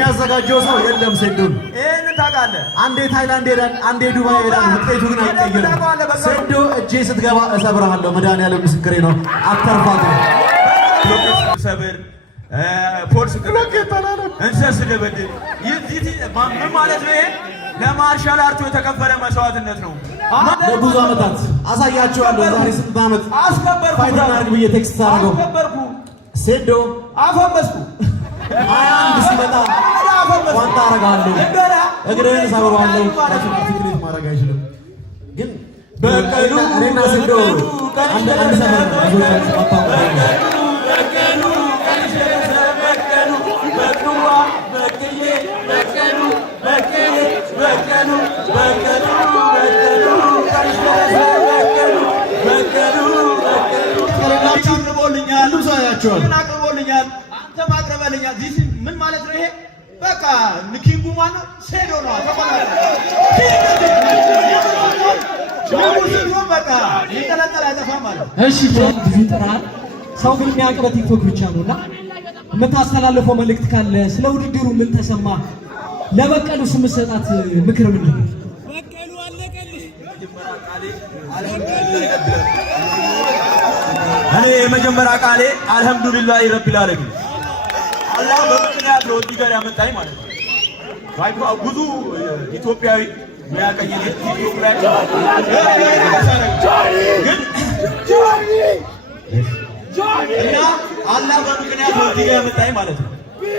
የሚያዘጋጀው ሰው የለም ሴዶን ይሄን ታውቃለህ አንዴ ታይላንድ ሄዳን አንዴ ዱባይ ሄዳን ውጤቱ ግን አይቀየርም ሴዶ እጄ ስትገባ እሰብርሃለሁ መድኃኒዓለም ምስክሬ ነው አተርፋት ሰብር ፖሊስ እንሰስ ለበድል ይዚህ ምን ማለት ነው ይሄ ለማርሻል አርቱ የተከፈለ መስዋዕትነት ነው ለብዙ ዓመታት አሳያቸዋለሁ ዛሬ ስንት ዓመት አስከበርኩ ፋይዳ አድርግ ብዬ ቴክስት አደረገው አስከበርኩ ሴዶ አፈመስኩ አንድ ሲመጣ ዋንታ አረጋለሁ እግርህን ሰብረዋለሁ ትክክል ማድረግ አይችልም ግን በቀሉ እኔና ሴዶ አንድ ሰፈር ብዙዎቻችሁ አታውቁ ምን አቅርቦልኛል አንተ ማቅረበልኛል ዲስ ምን ማለት ነው ይሄ በቃ ንኪንጉ ማነው ሴዶ ነው በቃ ይተላተላ አይጠፋም ማለት እሺ ብዙ ጥራል ሰው የሚያቀርብ ቲክቶክ ብቻ ነውና የምታስተላልፈው መልእክት ካለ ስለ ውድድሩ ምን ተሰማ ለበቀሉ ስም ሰጣት ምክር ምንድን ነው በቀሉ አለቀልሽ እኔ የመጀመሪያ ቃሌ አልহামዱሊላሂ ረቢል ዓለሚን አላህ በምክንያት ነው እዚህ ጋር ያመጣኝ ማለት ነው ባይቶ ብዙ ኢትዮጵያዊ የሚያቀኝ ቲክቶክ ላይ ግን እና አላህ በምክንያት ነው እዚህ ጋር ያመጣኝ ማለት ነው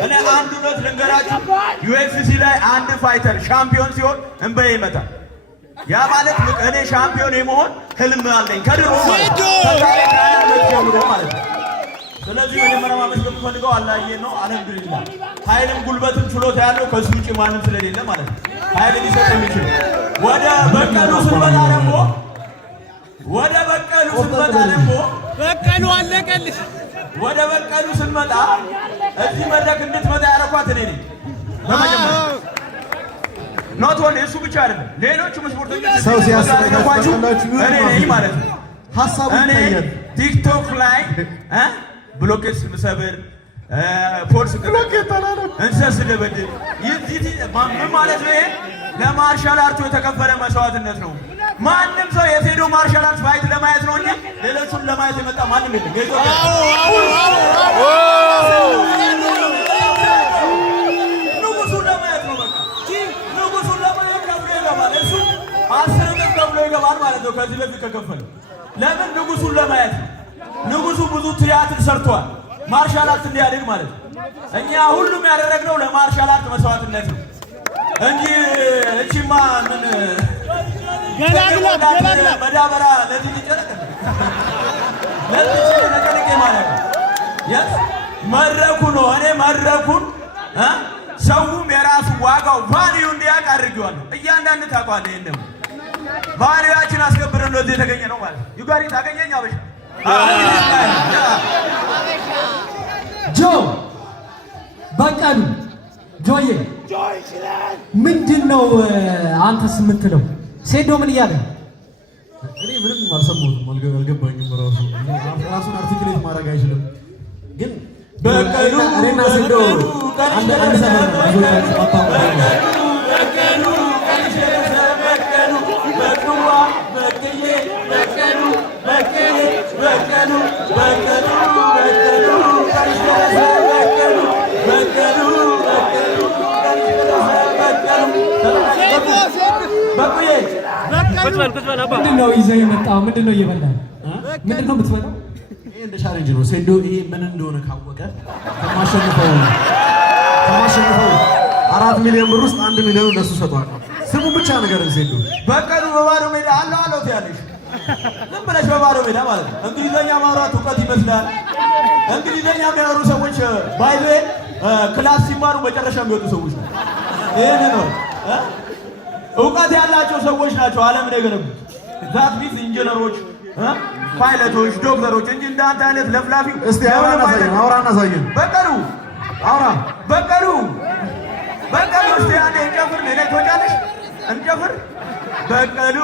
እኔ አንድ ነት ልንገራችሁ ዩኤፍሲ ላይ አንድ ፋይተር ሻምፒዮን ሲሆን እንበይ ይመጣል ያ ማለት እኔ ሻምፒዮን የመሆን ህልም አለኝ ከድሮ ማለት ነው ስለዚህ መጀመሪያ ማመስገን ፈልገው አላህዬ ነው አልহামዱሊላህ ኃይልም ጉልበትም ችሎታ ያለው ከሱ ውጪ ማንም ስለሌለ ማለት ነው ኃይል ሊሰጥ የሚችል ወደ በቀሉ ስንመጣ ደግሞ በቀሉ አለቀልሽ ወደ በቀሉ ስንመጣ እዚህ መድረክ እንድትመጣ ያረኳት እኔ ነኝ በመጀመሪያ ኖት ወን እሱ ብቻ አይደለም ሌሎችም ስፖርተኞች ሰው ሲያስፈልጋችሁ እኔ ነኝ ማለት ነው ሐሳቡ ይታያል ቲክቶክ ላይ ብሎኬት ምሰብር ፖሊስ እንሰስ ለበድል ይዚህ ምን ማለት ነው ይሄ ለማርሻል አርቱ የተከፈለ መስዋዕትነት ነው ማንም ሰው የቴዶ ማርሻል አርት ፋይት ለማየት ነው እንጂ ሌሎቹን ለማየት የመጣ ማንም የለም የኢትዮጵያ ንጉሱን ለማየት ነው በቃ ንጉሱን ለማየት ከብሎ ይገባል እሱ 10 ቀን ከብሎ ይገባል ማለት ነው ከዚህ በፊት ከከፈለ ለምን ንጉሱን ለማየት ንጉሱ ብዙ ቲያትር ሰርቷል ማርሻል አርት እንዲያድግ ማለት ነው እኛ ሁሉም ያደረግነው ለማርሻል አርት መስዋዕትነት ነው እንጂ እቺማ ምን ገላግላ መዳበራ ለዚህ ይጨረቀ ለዚህ ተነቀነቀ ማለት ነው መድረኩ ነው እኔ መድረኩን ሰውም የራሱ ዋጋው ቫልዩ እንዲያውቅ አድርጌዋለሁ እያንዳንዱ ታውቃለህ ይሄን ደግሞ ቫልዩአችን አስከብረን ነው እዚህ የተገኘ ነው ማለት ዩጋሪ ታገኘኝ አበሻ ጆ በቀሉ ጆዬ ምንድነው አንተስ የምትለው ሴዶ ምን እያለ እኔ ምንም አልሰማሁትም አልገባኝም ራሱን አርቲክሌት ማድረግ አይችልም ግን በቀሉ እኔና ሴዶ አንድ ሰፈር ብዙዎቻችሁ አታውቁ ምንድነው ይዘህ የመጣው ምንድነው እየበላህ ምንድነው የምትበላው ይሄ እንደ ቻሌንጅ ነው ሴዶ ይሄ ምን እንደሆነ ካወቀ ከማሸንፈው 4 ሚሊዮን ብር ውስጥ 1 ሚሊዮን ለሱ ሰጥቷል ስሙ ብቻ ነገር ሴዶ በቀሉ በባዶ ሜዳ አለው ትያለሽ ዝም ብለሽ በባዶ ሜዳ ማለት ነው እንግሊዘኛ ማውራት እውቀት ይመስላል እንግሊዘኛ የሚያወሩ ሰዎች ባይዘ ክላስ ሲማሩ መጨረሻ የሚወጡ ሰዎች ነው ይሄን ነው እውቀት ያላቸው ሰዎች ናቸው ዓለምን የገነቡት ዛት ቢዝ ኢንጂነሮች ፓይለቶች ዶክተሮች እንጂ እንዳንተ አይነት ለፍላፊ እስቲ አውራና ሳየን በቀሉ እስቲ አንዴ እንጨፍር ነይ ተወጫለሽ እንጨፍር በቀሉ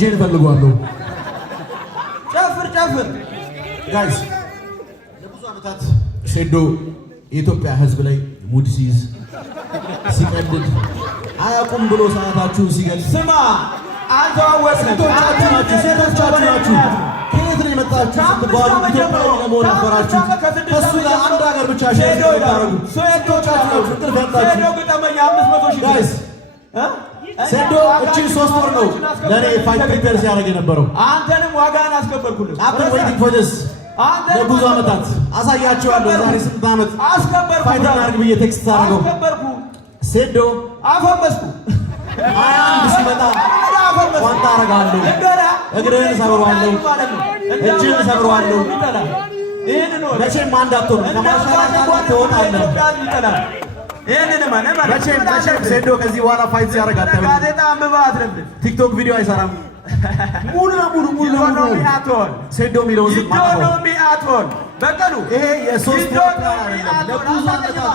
እጄን እፈልገዋለሁ። ጨፍር ጨፍር ጋይስ ለብዙ ዓመታት ሴዶ የኢትዮጵያ ሕዝብ ላይ ሙድ ሲይዝ ሲቀልድ አያውቁም ብሎ ሰዓታችሁን ሲገልጽ ስማ አልተዋወስንም። ሴቶቻችሁ ናችሁ። ከየት ነው የመጣችሁ ስትባሉ ኢትዮጵያዊ ለመሆን ነበራችሁ። ከእሱ ጋር አንድ ሀገር ብቻ ሼር ታደርጉ ሴቶቻችሁ ናችሁ። እንቅልፍ ያጣችሁ ጋይስ ሴዶ እቺን 3 ወር ነው ለኔ ፋይት ፕሪፔር ሲያደርግ የነበረው። አንተንም ዋጋን አስከበርኩልህ። አብረን ዌይቲንግ ፎር ዲስ ለብዙ ዓመታት አሳያቸዋለሁ። ዛሬ 8 ዓመት አስከበርኩ። ፋይት እናድርግ ብዬ ቴክስት አደረገው። አስከበርኩ። ሴዶ አፈመስኩ። አንድ ሲመጣ ቋንጣ አደርጋለሁ፣ እግርህን ሰብረዋለሁ፣ እጅህን ሰብረዋለሁ። መቼም አንድ አትሆንም። ከማሻሻል ትወጣለህ። መቼም ሴዶ ከዚህ በኋላ ፋይት ሲያደርግ አታዩም። ቲክቶክ ቪዲዮ አይሰራም። ሙሉ ለሙሉ ሴዶ የሚለውን ዝም አትሆን በቀሉ ይሄ የሶስት ወር ፕላን አይደለም።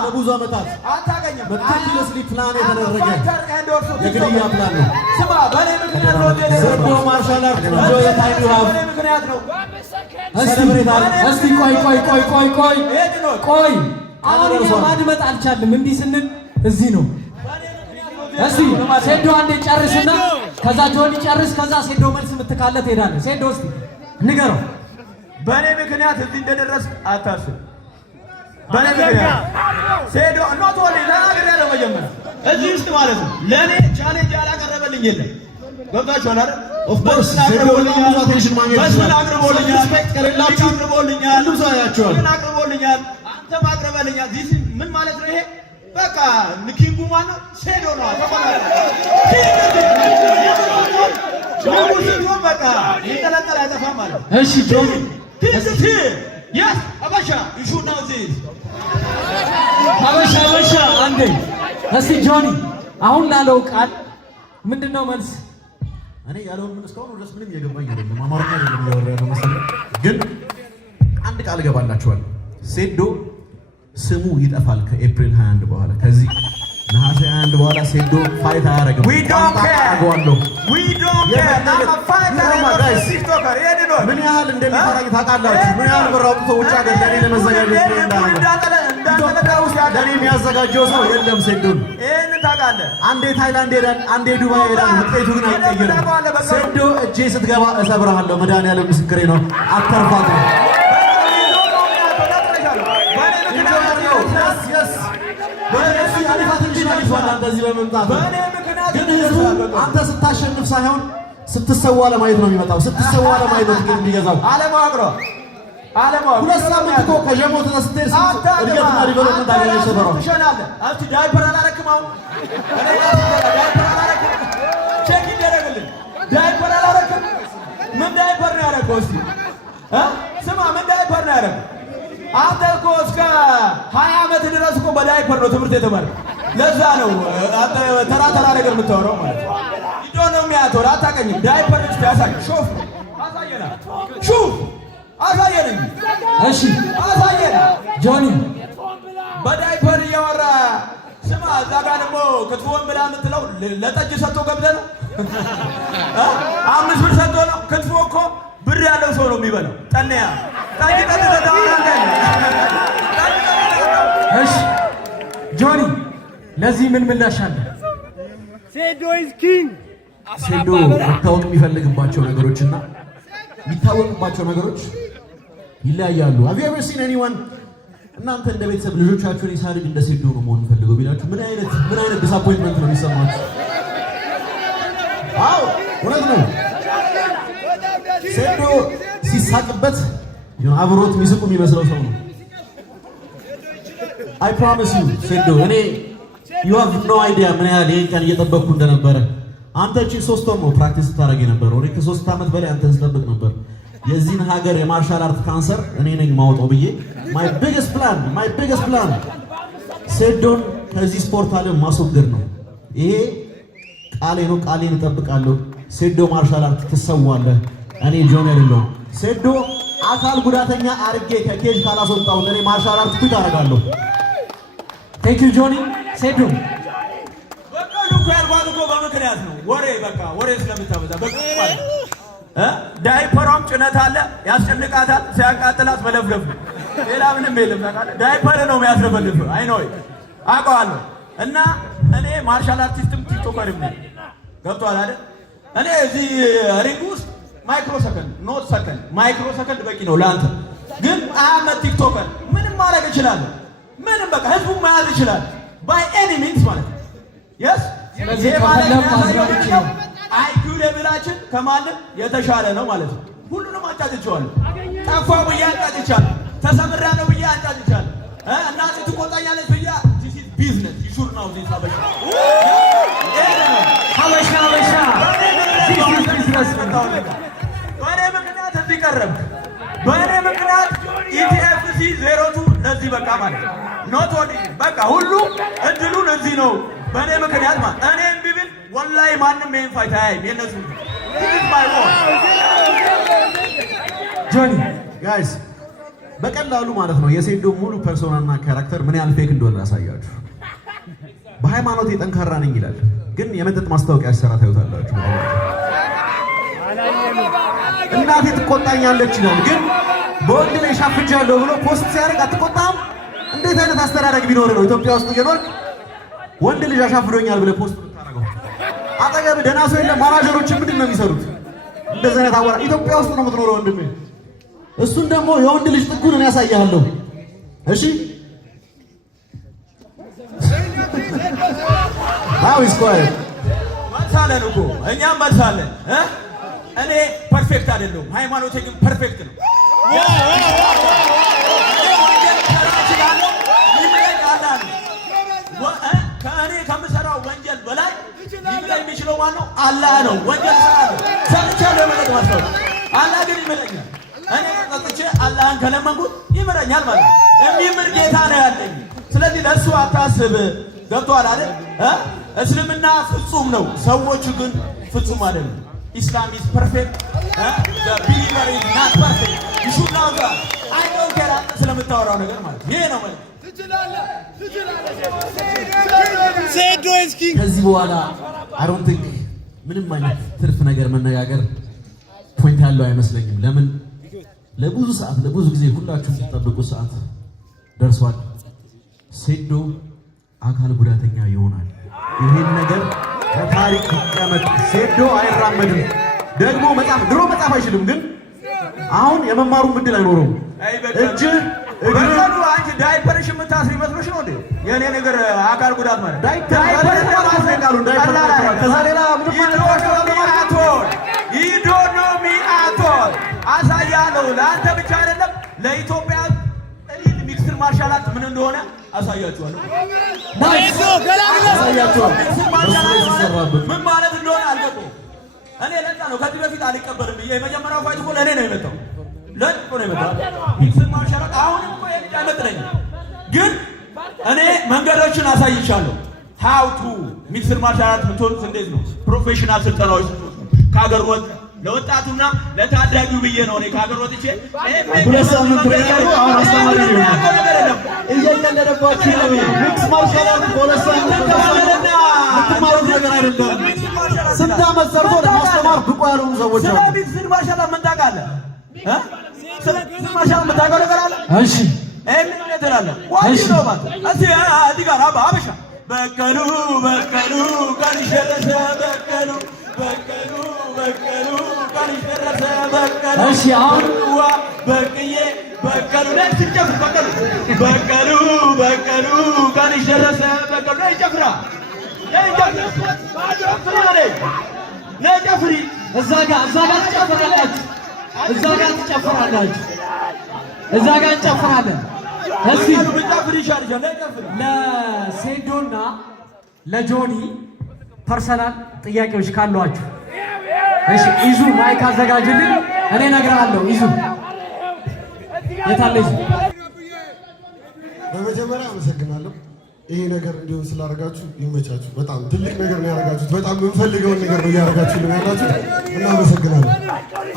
ለብዙ ዓመታት መቲኩለስሊ ፕላን የተደረገ የግድያ ፕላን ነው። ስማ በኔ ምክንያት ነው። ሴዶ ማርሻል አርት ኢንጆይ ዘ ታይም ዩ ሃቭ ምክንያት ነው። እስቲ ቆይ አሁን ማድመጥ አልቻልም። እንዲህ ስንል እዚህ ነው። እስቲ ሴዶ አንዴ ጨርስና ከዛ ጆኒ ጨርስ፣ ከዛ ሴዶ መልስ የምትካለ ትሄዳለህ። ሴዶ እስቲ ንገረው። በኔ ምክንያት እዚህ እንደደረስክ አታስብ። በኔ ምክንያት ሴዶ ኖት ወሊ ለአገር ያለው መጀመሪያ እዚህ ውስጥ ማለት ነው። ለኔ ቻሌንጅ ያላቀረበልኝ የለም። ገብታችኋል አይደል? ኦፍ ኮርስ አቅርቦልኛል። አንተም አቅርበልኛል። ዚስ ምን ማለት ነው? ይሄ በቃ ኪንጉ ማነው? ሴዶ ነው። በቃ ይጠለጠል አይጠፋም ማለት። እሺ ጆኒ yes አበሻ you should know this አበሻ አንዴ እስቲ ጆኒ አሁን ላለው ቃል ምንድነው መልስ? እኔ ያለውን ምን እስካሁን ድረስ ምንም እየገባኝ አይደለም። አማርኛ አይደለም ያወራ ያለው መሰለኝ። ግን አንድ ቃል እገባላችኋለሁ። ሴዶ ስሙ ይጠፋል ከኤፕሪል 21 በኋላ። ከዚህ ነሐሴ 21 በኋላ ሴዶ ፋይት አያደርግም። we don't care ምን ያህል እንደሚፈራኝ ታውቃላችሁ? ምን ያህል ብር አውጥቶ ውጭ ሀገር ለኔ ለመዘጋጀት ለኔ የሚያዘጋጀው ሰው የለም። ሴዶን ይሄንን ታውቃለህ። አንዴ ታይላንድ ሄዳል፣ አንዴ ዱባይ ሄዳል። ውጤቱ ግን አይቀየርም። ሴዶ እጄ ስትገባ እሰብርሃለሁ። መድኃኒዓለም ምስክሬ ነው። አተርፋት ነው ግን ህዝቡ አንተ ስታሸንፍ ሳይሆን ስትሰዋ ለማየት ነው የሚመጣው። ስትሰዋ ለማየት ነው ትኬት የሚገዛው። ሁለት ሳምንት እኮ ከጀሞ ተነስተህ እድገትና ዲቨሎፕመንት አገኘ ሰበረው ትሸናለህ። አንቺ ዳይፐር አላረክም። አሁን ዳይፐር አላረክም። ቼክ ይደረግልኝ። ዳይፐር አላረክም። ምን ዳይፐር ነው ያደረገው? እስቲ ስማ፣ ምን ዳይፐር ነው ያደረገው? አንተ እኮ እስከ 20 ዓመት ድረስ እኮ በዳይፐር ነው ትምህርት የተማርክ። ለዛ ነው አንተ ተራ ነገር የምታወራው ማለት ነው። ይዶ ነው የሚያተወራ አታውቅኝም። ዳይፐር እስቲ ያሳይ። ሹፍ አሳየና፣ ሹፍ አሳየን። እሺ አሳየን። ጆኒ በዳይፐር እያወራ ስማ። እዛ ጋር ደግሞ ክትፎን ብላ የምትለው ለጠጅ ሰጥቶ ገብተህ ነው። 5 ብር ሰጥቶ ነው። ክትፎ እኮ ብር ያለው ሰው ነው የሚበላው። ጠንያ ጠጅ እሺ ጆኒ ለዚህ ምን ምላሽ አለ? ሴዶ ኢዝ ኪንግ። ሴዶ መታወቅ የሚፈልግባቸው ነገሮችና የሚታወቅባቸው ነገሮች ይለያያሉ። have you ever seen anyone እናንተ እንደ ቤተሰብ ልጆቻችሁን ይሳድግ እንደ ሴዶ ነው መሆን ፈልገው ቢላችሁ ምን አይነት ዲስአፖይንትመንት ነው የሚሰማችሁ? አዎ እውነት ነው። ሴዶ ሲሳቅበት አብሮት የሚስቁ የሚመስለው ሰው ነው። I promise you ሴዶ እኔ you have no idea ምን ያህል ይሄን ቀን እየጠበቅኩ እንደነበረ። አንተ እቺ 3 ወር ነው ፕራክቲስ ታደርግ የነበረው። እኔ ከ3 ዓመት በላይ አንተን ስጠብቅ ነበር። የዚህን ሀገር የማርሻል አርት ካንሰር እኔ ነኝ ማውጣው ብዬ my biggest plan ሴዶን ከዚህ ስፖርት ዓለም ማስወገድ ነው። ይሄ ቃሌ ነው። ቃሌን እጠብቃለሁ። ሴዶ ማርሻል አርት ትሰዋለህ። እኔ ጆኒ አይደለሁም። ሴዶ አካል ጉዳተኛ አርጌ ከኬጅ ካላስወጣው እኔ ማርሻል አርት ኩት አደርጋለሁ። ቴንክ ዩ ጆኒ። ሴዶ ሁሉ እኮ ያልኳት እኮ በምክንያት ነው። ወሬ በቃ ወሬ ስለምታበዛ በቃ ማለት ዳይፐሯም ጭነት አለ ያስጨንቃታል፣ ሲያቃጥላት መለፍለፍ ነው። ሌላ ምንም የለም። ታውቃለህ ዳይፐር ነው የሚያስለፈልፍ። አይ ነው አውቀዋለሁ። እና እኔ ማርሻል አርቲስትም ቲክቶከርም ነኝ። ገብቶሃል አይደል? እኔ እዚህ ሪንግ ውስጥ ማይክሮ ሰከንድ ኖት ሰከንድ ማይክሮ ሰከንድ በቂ ነው ለአንተ። ግን አመት ቲክቶከር ምንም ማድረግ እችላለሁ። ምንም በቃ ህዝቡን መያዝ ይችላል ባይ ኤኒ ሚንስ ማለት ነው። የስ ስለዚህ ከፈለኩ አይኪው ሌቭላችን ከማንም የተሻለ ነው ማለት ነው። ሁሉንም አጫጭቻለሁ። ጠፋው ብዬ አጫጭቻለሁ። ተሰምራለሁ ብዬ አጫጭቻለሁ። እናት ትቆጣኛለች ብዬ this is business you should know this ሀበሻ this is business በእኔ ምክንያት እዚህ ቀረብክ። በእኔ ምክንያት ኢቲኤፍሲ 02 ለዚህ በቃ ማለት ነው። ኖት ኦንሊ በቃ ሁሉ እድሉን እዚህ ነው በእኔ ምክንያት ማለት እኔም ቢብል ወላሂ ማንም ይሄን ፋይት አያይም። የነሱ ጆኒ ጋይስ በቀላሉ ማለት ነው የሴዶ ሙሉ ፐርሶናና ካራክተር ምን ያህል ፌክ እንደሆነ ያሳያችሁ። በሃይማኖት የጠንካራ ነኝ ይላል፣ ግን የመጠጥ ማስታወቂያ ሲሰራ ታዩታላችሁ። እናቴ ትቆጣኛለች ይላል፣ ግን በወንድ ላይ ሻፍጃለሁ ብሎ ፖስት ሲያደርግ አትቆጣም? እንዴት አይነት አስተዳደግ ቢኖር ነው ኢትዮጵያ ውስጥ እየኖርክ ወንድ ልጅ አሻፍዶኛል ብለህ ፖስት የምታደርገው? አጠገብህ ደህና ሰው የለም። ማናጀሮች ምንድን ነው የሚሰሩት? እንደዚህ አይነት አወራ ኢትዮጵያ ውስጥ ነው የምትኖረው ወንድሜ። እሱን ደግሞ የወንድ ልጅ ጥጉን ያሳያለሁ። እሺ አው ይስቆይ ማታለን እኮ እኛም መልሳለን። እኔ ፐርፌክት አይደለሁም፣ ሃይማኖቴ ግን ፐርፌክት ነው። ከእኔ ከምሰራው ወንጀል በላይ ሊምለኝ የሚችለው ማነው? አላህ ነው። ወንጀል እሰራለሁ፣ ሰርቻለሁ፣ የመጠጥ ማስታወቂያ አላህ ግን ይምረኛል። እኔ ጠጥቼ አላህን ከለመንኩት ይምረኛል ማለት ነው። የሚምር ጌታ ነው ያለኝ። ስለዚህ ለእሱ አታስብ። ገብቶሃል አይደል? እስልምና ፍጹም ነው፣ ሰዎቹ ግን ፍጹም አይደለም። ኢስላም ኢዝ ፐርፌክት፣ ቢሊቨር ኢዝ ናት ፐርፌክት። ይሹናዛ አይዶን ኬር ስለምታወራው ነገር ማለት ይሄ ነው ማለት ሴዶ ኢዝ ኪንግ። ከዚህ በኋላ አይ ዶንት ቲንክ ምንም አይነት ትርፍ ነገር መነጋገር ፖይንት ያለው አይመስለኝም። ለምን ለብዙ ሰዓት ለብዙ ጊዜ ሁላችሁም ሲጠብቁ ሰዓት ደርሷል። ሴዶ አካል ጉዳተኛ ይሆናል። ይሄን ነገር በታሪክ ይቀመጥ። ሴዶ አይራመድም። ደግሞ ድሮ መጻፍ አይችልም፣ ግን አሁን የመማሩን እድል አይኖረውም። እጅ በቀሉ አንቺ ዳይፐርሽ የምታስሪ መስሎሽ ነው እንዴ? የኔ ነገር አካል ጉዳት ማለት ዳይፐር ማስረጋሉ ዳይፐር ከዛ ሌላ ምንም አቶል አሳያለሁ። ለአንተ ብቻ አይደለም ለኢትዮጵያ ኤሊት ሚክስድ ማርሻል አርት ምን እንደሆነ አሳያችኋለሁ። ምን ማለት እንደሆነ አልገባሁም። እኔ ለዛ ነው ከዚህ በፊት አልቀበልም ብዬ የመጀመሪያው ፋይት እኮ ለእኔ ነው የመጣው። ለጥቆ ነው የመጣው ሚክስድ ማርሻል አርት። አሁንም እኮ የልጅ አይመጥነኝም፣ ግን እኔ መንገዶችን አሳይቻለሁ። ሀውቱ ሚክስድ ማርሻል አርት የምትሆኑት እንዴት ነው? ፕሮፌሽናል ስልጠናዎች ከሀገር ወጥ ለወጣቱና ለታዳጊው ብዬ ነው። እኔ ከሀገር ወጥቼ ሁለት ሳምንት ያለው አሁን አስተማሪ ነው እየተነደረባችሁ ነው። ሚክስ ማርሻል አርት በሁለት ሳምንት የምትማሩት ነገር አይደለም። ስንት ዓመት ሰርቶ ለማስተማር ብቁ ያልሆኑ ሰዎች አሉ። ስለ ሚክስድ ማርሻል አርት ምን ታውቃለህ? ስለ ሚክስድ ማርሻል አርት የምታውቀው ነገር አለ? እሺ ምን ትላለህ? ዋይ ነው ማለት እዚህ ጋር አበሻ በቀሉ ቀንሸረሰ በቀሉ ቀንሸረሰ በቀሉ እሺ አሁን በቅዬ በቀሉ ላይ ትጨፍ በቀሉ ቀንሸረሰ በቀሉ ላይ ጨፍራ ለጨፍሪ እዛ ጋር ትጨፍራላችሁ፣ እዛ ጋር እንጨፍራለን። እስኪ ለሴዶና ለጆኒ ፐርሰናል ጥያቄዎች ካሏችሁ እሺ፣ ይዙ ማይክ አዘጋጅልኝ። እኔ እነግርሃለሁ። ይዙ የታለች? በመጀመሪያ አመሰግናለሁ። ይሄ ነገር እንዲሆን ስላደረጋችሁ ይመቻችሁ። በጣም ትልቅ ነገር ነው ያደረጋችሁት። በጣም የምንፈልገውን ነገር ነው እያደረጋችሁልን ያላችሁት። እናመሰግናለን።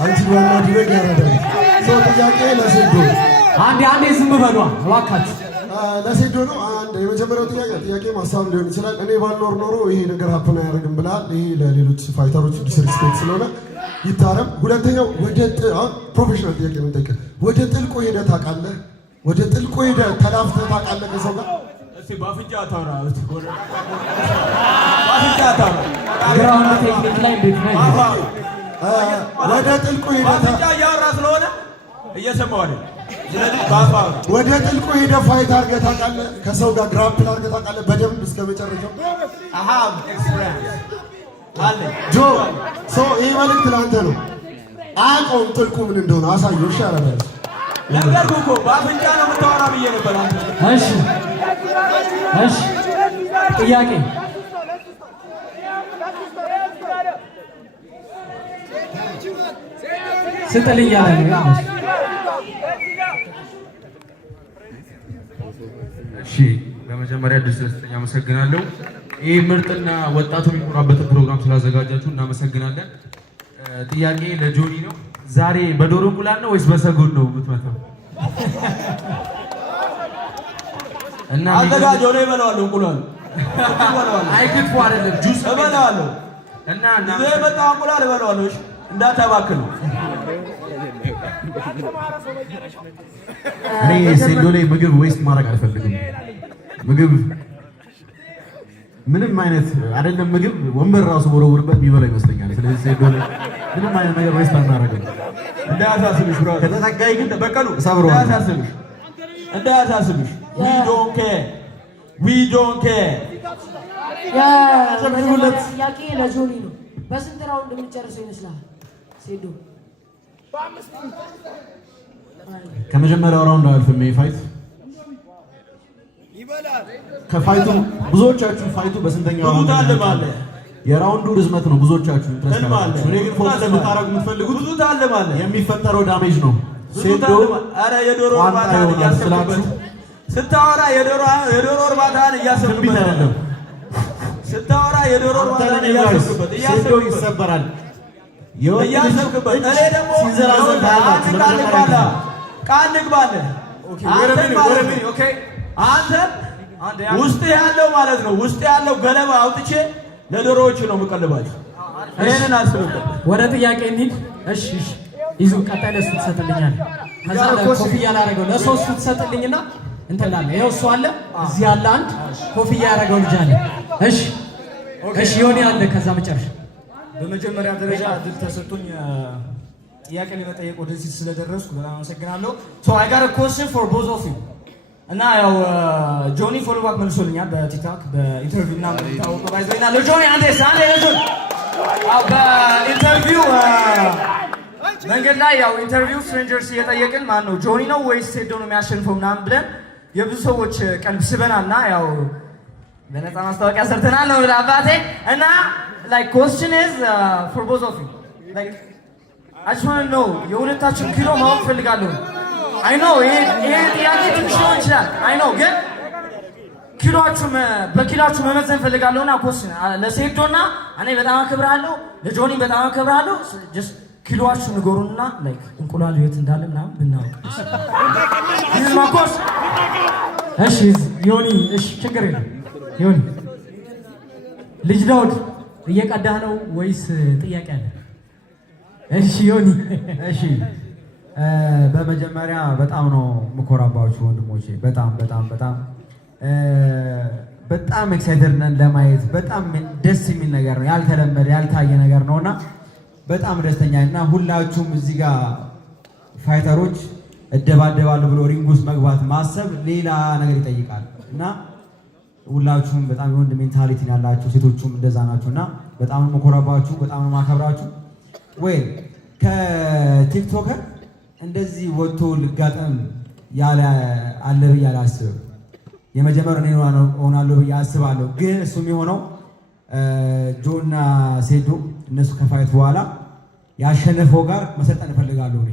አንቺ በማድረግ ያረዳል ሰው ጥያቄ ለሴዶ አንዴ ዝም በሏ እባካችሁ። ለሴዶ ነው። አንድ የመጀመሪያው ጥያቄ ማሳብ ሊሆን ይችላል። እኔ ባልኖር ኖሮ ይሄ ነገር ሀፕን አያደርግም ብለሃል። ይሄ ለሌሎች ፋይተሮች ዲስሪስፔክት ስለሆነ ይታረም። ሁለተኛው ፕሮፌሽናል ጥያቄ ነው የምጠይቅህ። ወደ ጥልቁ ሄደህ ታውቃለህ? ወደ ጥልቁ ሄደህ ተላፍተህ ታውቃለህ ከሰው ጋር? እስቲ ባፍንጫ ታውራ። ባፍንጫ ታውራ። ግራውንድ ቴክኒክ ላይ እንዴት ነው? ወደ ጥልቁ ሄደህ ባፍንጫ እያወራ ስለሆነ እየሰማሁ አይደል? ስለዚህ ባፋ ወደ ጥልቁ ሄደህ ፋይት አድርገህ ታውቃለህ? ከሰው ጋር ግራፕል አድርገህ ታውቃለህ? በደንብ እስከ መጨረሻው ጆ ይህ መልዕክት ለአንተ ነው። አያውቀውም ጥልቁ ምን እንደሆነ አሳየው። እሺ አረበ ነገርኩህ እኮ በአፍንጫ ነው የምታወራ ብዬ ነበር። እሺ ጥያቄ ስጥልኝ ያለ ነው። እሺ በመጀመሪያ ድል ስለሰጠኝ አመሰግናለሁ። ይህ ምርጥና ወጣቱ የሚኮራበትን ፕሮግራም ስላዘጋጃችሁ እናመሰግናለን። ጥያቄ ለጆኒ ነው። ዛሬ በዶሮ እንቁላል ነው ወይስ በሰጎን ነው የምትመታው? እና አዘጋጀው ነው እበላዋለሁ። እንቁላል አይክትፎ አይደለም ጁስ እበላዋለሁ። እና ይሄ የመጣ እንቁላል እበላዋለሁ። እሺ እንዳታባክሉ። እኔ ሴዶ ላይ ምግብ ዌስት ማድረግ አልፈልግም። ምግብ ምንም አይነት አይደለም። ምግብ ወንበር ራሱ ወረውርበት የሚበላ ይመስለኛል። ስለዚህ ሴዶ ላይ ምንም አይነት ነገር ዌስት አናደርግም። እንዳያሳስብሽ ብራ ከተጠጋይ ግን በቀሉ እሰብረዋለሁ። እንዳያሳስብሽ we don't care. ጥያቄ ለጆኒ ነው። በስንት ራውንድ የምንጨርሰው ይመስላል ሴዶ? ከመጀመሪያው ራውንድ አልፍም። ፋይት ከፋይቱ ብዙዎቻችሁ ፋይቱ በስንተኛው ራውንድ አለ ማለት የራውንዱ ርዝመት ነው። ብዙዎቻችሁ ኢንትረስት አላችሁ። እኔ ግን ፎከስ ልታረጉ የምትፈልጉት ብዙ ታለ ማለት የሚፈጠረው ዳሜጅ ነው። ሴዶ አረ የዶሮ እርባታን እያሰብኩበት ስታወራ የዶሮ እርባታን እያሰብኩበት አይደለም። ስታወራ የዶሮ እርባታን እያሰብኩበት ይሰበራል እያሰብክበት እኔ ደግሞ ቃል ንግባለህ። አንተ ውስጥ ያለው ማለት ነው ውስጥ ያለው ገለባ አውጥቼ ለዶሮዎቹ ነው የምቀልባቸው። ይሄንን አስብበት። ወደ ጥያቄ እንሂድ። እሺ ይዙ ቀጣይ ለሱ ትሰጥልኛለህ። ከዛ ለኮፍያ ላደረገው ለሶስቱ ትሰጥልኝና እንትን ላለ ይኸው እሱ አለ እዚህ ያለ አንድ ኮፍያ ያደረገው ልጅ አለ። እሺ ዮኒ አለ። ከዛ መጨረሻ በመጀመሪያ ደረጃ እድል ተሰጥቶኝ ጥያቄ ለመጠየቅ ወደዚህ ስለደረስኩ በጣም አመሰግናለሁ። ሶ አይ ጋት አ ኩዌስችን ፎር ቦዝ ኦፍ ዩ እና ያው ጆኒ ፎሎ ባክ መልሶልኛል በቲክቶክ በኢንተርቪው እና የምታወቀው ባይዘና ለጆኒ አንዴ ለጆኒ በኢንተርቪው መንገድ ላይ ያው ኢንተርቪው ስትሬንጀርስ እየጠየቅን ማን ነው ጆኒ ነው ወይስ ሴዶ ነው የሚያሸንፈው ምናምን ብለን የብዙ ሰዎች ቀልብ ስበናልና ያው በነፃ ማስታወቂያ ሰርተናል ነው አባቴ እና like question is for both of you like I just want to know የሁለታችሁ ኪሎ ማወቅ ፈልጋለሁ። I know ይሄ ጥያቄ ትንሽ ሊሆን ይችላል። I know ግን ኪሎአችሁ በኪሎአችሁ መመዘን ፈልጋለሁና question ለሴዶና እኔ በጣም አከብራለሁ፣ ለጆኒ በጣም አከብራለሁ። just ኪሎአችሁ ንገሩና like እንቁላሉ የት እንዳለ ምናምን ብናውቅ ይሄን ማኮስ እሺ ዮኒ እሺ ችግር የለም ዮኒ ልጅ ዳውድ እየቀዳህ ነው ወይስ ጥያቄ አለ? እሺ ዮኒ እሺ በመጀመሪያ በጣም ነው የምኮራባችሁ ወንድሞቼ። በጣም ኤክሳይትድ ነን ለማየት። በጣም ደስ የሚል ነገር ነው፣ ያልተለመደ ያልታየ ነገር ነውና በጣም ደስተኛ እና ሁላችሁም እዚህ ጋር ፋይተሮች እደባደባለሁ ብሎ ሪንግ ውስጥ መግባት ማሰብ ሌላ ነገር ይጠይቃል እና ሁላችሁም በጣም የወንድ ሜንታሊቲ ያላችሁ ሴቶቹም እንደዛ ናችሁና በጣም ነው የምኮራባችሁ፣ በጣም ነው የማከብራችሁ። ወይ ከቲክቶከር እንደዚህ ወጥቶ ልጋጠም ያለ አለ ብዬ አላስብም። የመጀመሪያው እኔ ሆናለሁ ብዬ አስባለሁ። ግን እሱ የሚሆነው ጆና ሴዶ እነሱ ከፋይት በኋላ ያሸነፈው ጋር መሰልጠን እፈልጋለሁ። እኔ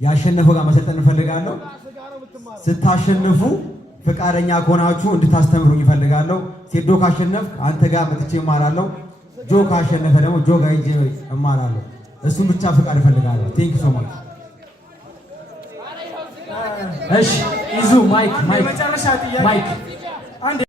ያሸነፈው ጋር መሰልጠን እፈልጋለሁ። ስታሸንፉ ፈቃደኛ ከሆናችሁ እንድታስተምሩኝ እፈልጋለሁ። ሴዶ ካሸነፍ አንተ ጋር መጥቼ እማራለሁ። ጆ ካሸነፈ ደግሞ ጆ ጋር ሂጄ እማራለሁ። እሱን ብቻ ፈቃድ እፈልጋለሁ። ቴንክ ሶ ማች። እሺ ይዙ ማይክ የመጨረሻ ጥያቄ ማይክ